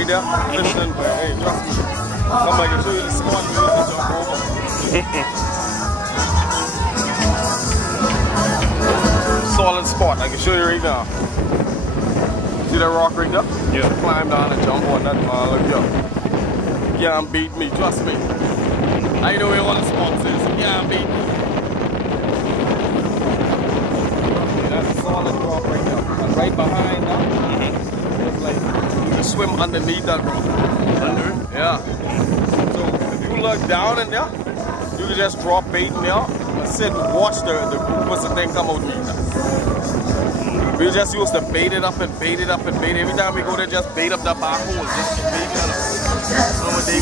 right there. Listen, hey, trust me. Come, I can show you the spot we used to jump over. Solid spot, I can show you right now. See that rock right there? Yeah. Climb down and jump on that, man. Look here. You can't beat me, trust me. I know where all the spots is. You can't beat me. That's a solid rock right there. And right behind that, it's like you can swim underneath that rock. Under it? Yeah. So if you look down in there, you can just drop bait in there and sit and watch the groupers and then come out and eat that. We just used to bait it up and bait it up and bait it. Every time we go there, just bait up the back hole. Just bait it up. So when they